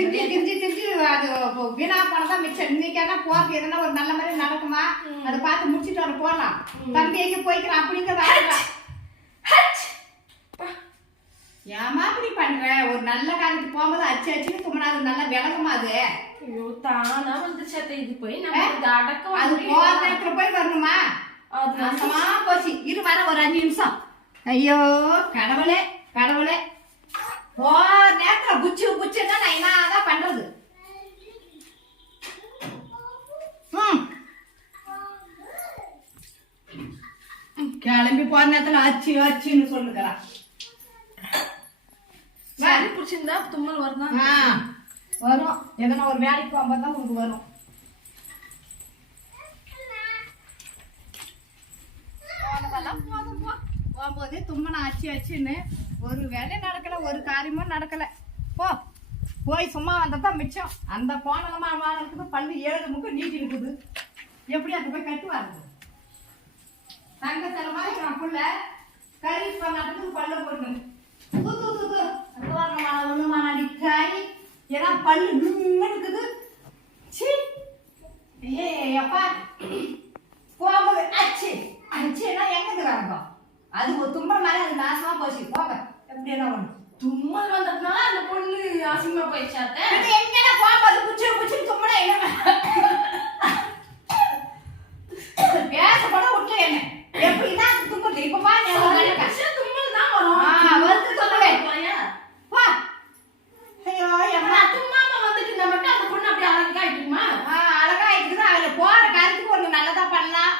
திரிஞ்சு அது வீணா போனதான் மிச்சம். இன்னைக்கு போறது எதுனா ஒரு நல்ல மாதிரி நடக்குமா அதை பார்த்து முடிச்சுட்டு வர போடலாம். தம்பி எங்க போய்க்கலாம் அப்படிங்கிற வேலை. ஏமா அப்படி பண்ற? ஒரு நல்ல காரியத்துக்கு போகும்போது அச்சுன்னு தும்மனா அது நல்லா விளக்குமா? அது தானா வந்துச்சு. இது போய் நம்ம அடக்கம் அது போற நேரத்துல போய் வரணுமா? நாசமா போச்சு. இரு வர ஒரு 5 நிமிஷம். ஐயோ கடவுளே கடவுளே, போற நேரத்துல புச்சுன்னா நான் என்னதான் பண்றது? கிளம்பி போற நேரத்துல அச்சுன்னு சொல்லுக்கிறா. சரி பிடிச்சிருந்தா தும்மல் வருதான் வரும். எதனா ஒரு வேலைக்கு போகும்போது தான் உங்களுக்கு வரும். போகும்போது தும்மனை அச்சுன்னு ஒரு வேலை நடக்கல, ஒரு காரியமும் நடக்கல. போய் சும்மா வந்ததான் மிச்சம். அந்த போனலமா இருக்குது பல்லு 7 முக்கு நீட்டி இருக்குது. எப்படி அது போய் கட்டுவாரு? தங்க சில மாதிரி நான் புள்ள கறி பண்ணாட்டுக்கு பல்ல போட்டு ஏன்னா பல்லு இருக்குது. அப்பா போகும்போது அச்சுன்னா எங்க அது ஒரு தும்மல் மாதிரி அது நாசமா போச்சு. போக எப்படி என்ன ஒண்ணு தும்மல் வந்ததுனால அந்த பொண்ணு அசிங்கமா போயிடுச்சாத்த. எங்கன்னா போகும்போது குச்சு தும்மனா என்ன பேசப்பட விட்டு என்ன எப்படிதான் தும்மல் இப்ப பாருங்க தும்மல் தான் வரும். வந்து சொல்லுவேன். ஐயோ எம்மா தும்மாம வந்துட்டு இந்த மட்டும் அந்த பொண்ணு அப்படி அழகா ஆயிட்டுமா? அழகா ஆயிட்டுது. அதுல போற காரியத்துக்கு ஒண்ணு நல்லதா பண்ணலாம்.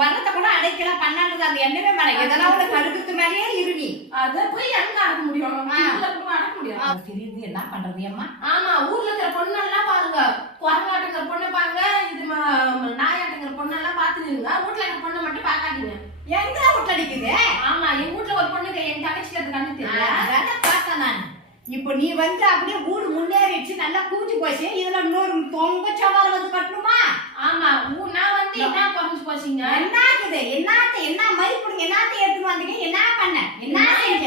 வர்றத கூட அடைக்கலாம் பண்ணான்றது அந்த எண்ணமே மேல எதனா ஒரு கடுக்கத்து மேலேயே இருநி அத போய் எங்க அடக்க முடியும்? அடக்க முடியும். தெரியுது என்ன பண்றது அம்மா? ஆமா ஊர்ல இருக்கிற பொண்ணெல்லாம் பாருங்க, குரங்காட்டுங்கிற பொண்ணு பாருங்க, இது நாயாட்டுங்கிற பொண்ணெல்லாம் பாத்துருங்க. வீட்டுல இருக்கிற பொண்ணை மட்டும் பாக்காதீங்க. எங்க வீட்டுல அடிக்குது? ஆமா எங்க வீட்டுல ஒரு பொண்ணு என் தங்கச்சிக்கு அது கண்ணு தெரியல பார்த்தேன் நான். இப்போ நீ வந்து அப்படியே வீடு முன்னேறிடுச்சு, நல்லா கூட்டி போச்சு. இதுல இன்னொரு தொங்க சவால வந்து கட்டணுமா? ஆமா நான் வந்து என்ன குறைஞ்சு போச்சுங்க. என்னாக்குது? என்ன மதிப்புடுங்க? என்னத்தை எடுத்துட்டு வந்தீங்க? என்ன பண்ண? என்ன செஞ்ச?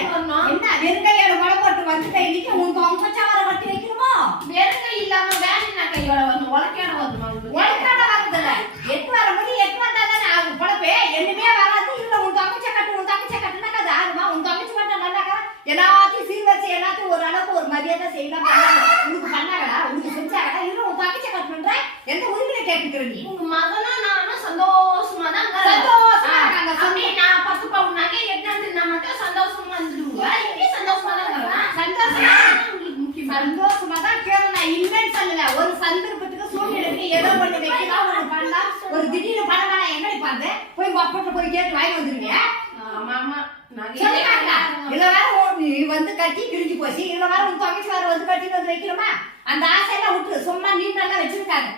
என்ன வெறுங்கையோட கொலை போட்டு வந்துட்ட? இன்னைக்கு உன் தொங்க சவால கட்டி வைக்கணுமோ? வெறுங்கை இல்லாம வேலை கையோட வந்து உலக்கையோட வந்து உலக்கையோட வருதுல்ல. 8 வரும்போது 8 வந்தாதானே ஆகும் பொழப்பே. என்னமே வராது. இல்ல உன் தங்கச்ச கட்டுனாக்கா அது ஆகுமா? உன் தங்கச்சி மட்டும் நல்லாக்கா எல்லாத்தையும் சீர்வரிசை எல்லாத்தையும் ஒரு அளவுக்கு ஒரு மரியாதை செய்யலாம். உனக்கு பண்ணாங்களா? உனக்கு செஞ்சாங்களா? இல்ல உன் தங்கச்சி கட்டணுன்ற எந்த உரிமையை கேட்டுக்கிற நீ? உங்க மகனா நானும் சந்தோஷமா தான் நான் 10 பவுன் நகை எடுத்து நான் மட்டும் சந்தோஷமா இருந்துருங்க. இங்கே சந்தோஷமா தான் இருக்கிறேன். சந்தோஷமா உங்களுக்கு முக்கியம். சந்தோஷமா தான் கேளு. நான் இல்லைன்னு சொல்லல. ஒரு சந்தர்ப்பத்துக்கு சூழ்நிலைக்கு ஏதோ ஒண்ணு வைக்கலாம், ஒண்ணு பண்ணலாம். ஒரு திடீர்னு பண்ண வேணாம் என்ன நினைப்பாங்க? போய் உங்க அப்பா போய் கேட்டு வாங்கி வந்துருங்க. ஆமா இதுல வேற நீ வந்து கட்டி கிழிஞ்சு போச்சு. இதுல வேற உன் தங்கச்சி வேற வந்து கட்டிட்டு வந்து வைக்கிறோமா? அந்த ஆசையெல்லாம் விட்டு சும்மா நீ நல்லா வச்சிருக்காங்க.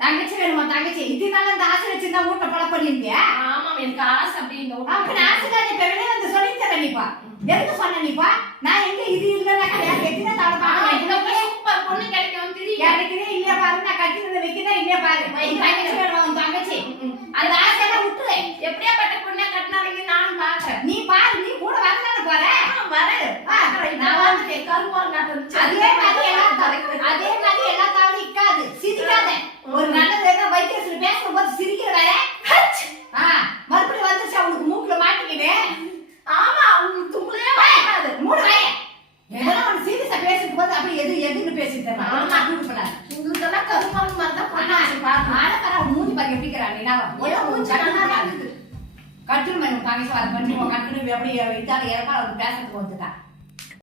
தங்கச்சி வேணுமா? தங்கச்சி இதனால அந்த ஆசை வச்சிருந்தா வீட்டை பழ பண்ணிருந்தியா? ஆமா எனக்கு ஆசை அப்படின்னு ஆசைதான். இப்ப வெளியே வந்து சொல்லி தர நீப்பா. எதுக்கு சொன்ன நீப்பா? நான் எங்க இது இல்லைன்னா எத்தனை சூப்பர் பொண்ணு கிடைக்கும் கிடைக்கவே இல்லையா பாரு. நான் கட்டி வந்து வைக்கிறேன் இல்லையா பாரு. தங்கச்சி வேணுமா? உன் தங்கச்சி அந்த ஆசையெல்லாம் விட்டுரு. எப்படியாப்பட்ட பொண்ணை கட்டினாங்க நானும் பாக்குறேன். நீ பாரு. நீ கூட வரதானே போற? நான் வந்து கருவாள் நாட்டு அதே மாதிரி எல்லா தவறும் இக்காது. சிரிக்காத. ஒரு நல்லது வைத்தியத்துல பேசும்போது சிரிக்கிற வேற மறுபடியும் வந்துச்சு அவனுக்கு மூக்குல மாட்டிக்கிட்டு. ஆமா அவங்களுக்கு தும்புலையே வாய்க்காது. மூணு வாய எதனா ஒண்ணு சீரியஸா பேசிட்டு போது அப்படி எதுன்னு பேசிட்டு உங்களுக்கெல்லாம் கருவாள் மாதிரிதான் பண்ண மூஞ்சி பாருங்க எப்படிக்கிறான். கட்டுன்னு தங்கச்சி வர பண்ணி கட்டுன்னு எப்படி இதால இறப்பா பேசுறதுக்கு வந்துட்டான்.